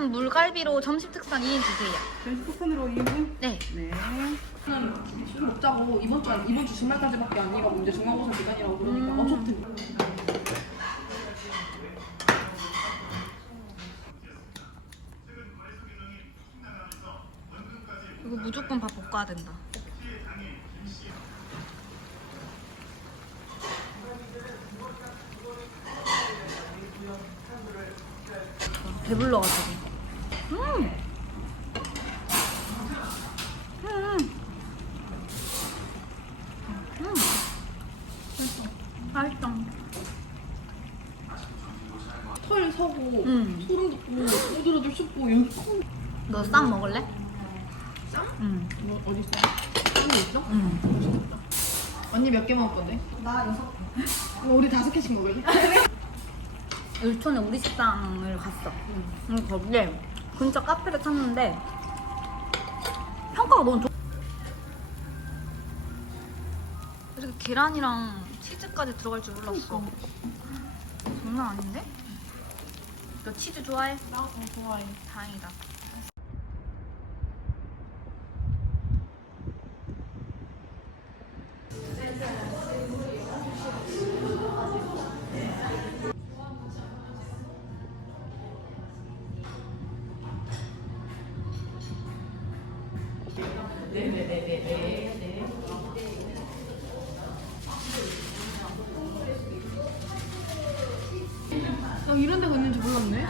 저는 물갈비로 점심 특선 2인 주세요. 전시 폭탄으로 2인분? 네. 네. 술 먹자고 이번 주 주말까지밖에 안 가고 이제 중간고사 기간이라고 그러니까 좋대. 이거 무조건 밥 볶아야 된다. 배불러가지고. 맛있다. 털 서고 소름 돋고 오들오들 춥고 여기 콩. 너 쌈 먹을래? 쌈? 응. 뭐 어디 있어? 쌈이 있어? 응. 언니 몇 개 먹을 건데? 나 6개. 우리 5개씩 먹을래? 일촌에 우리 식당을 갔어. 거기에 근처 카페를 찾는데 평가가 너무 좋아. 이렇게 계란이랑 치즈까지 들어갈 줄 몰랐어. 장난 아닌데? 너 치즈 좋아해? 나 좋아해. 다행이다. 나 이런 데가 있는지 몰랐네.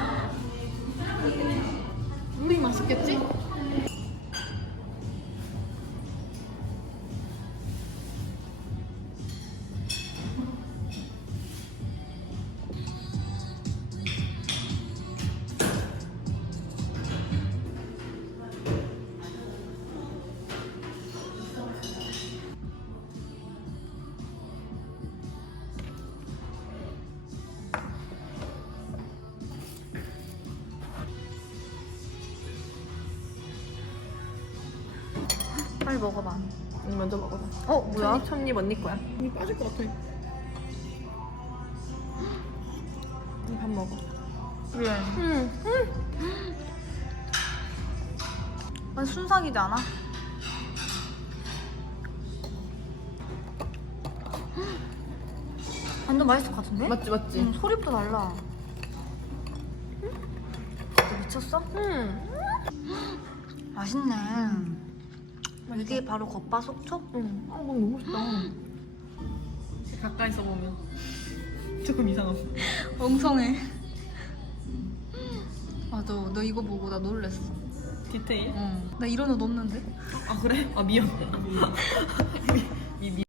분명히 맛있겠지? 빨리 먹어봐. 먼저 먹어봐. 어? 뭐야? 첫입 언니 거야. 언니 빠질 것 같아. 언니 밥 먹어. 왜? 응. 완전 순삭이지 않아? 완전 맛있을 것 같은데? 맞지 맞지. 응, 소리부터 달라. 진짜 미쳤어? 응. 맛있네. 이게 바로 겉바속촉? 응. 아 너무 맛있다. 가까이서 보면 조금 이상하고. 엉성해. 맞아, 너 이거 보고 나 놀랬어. 디테일? 응. 나 이런 옷 없는데? 아 그래? 아 미안.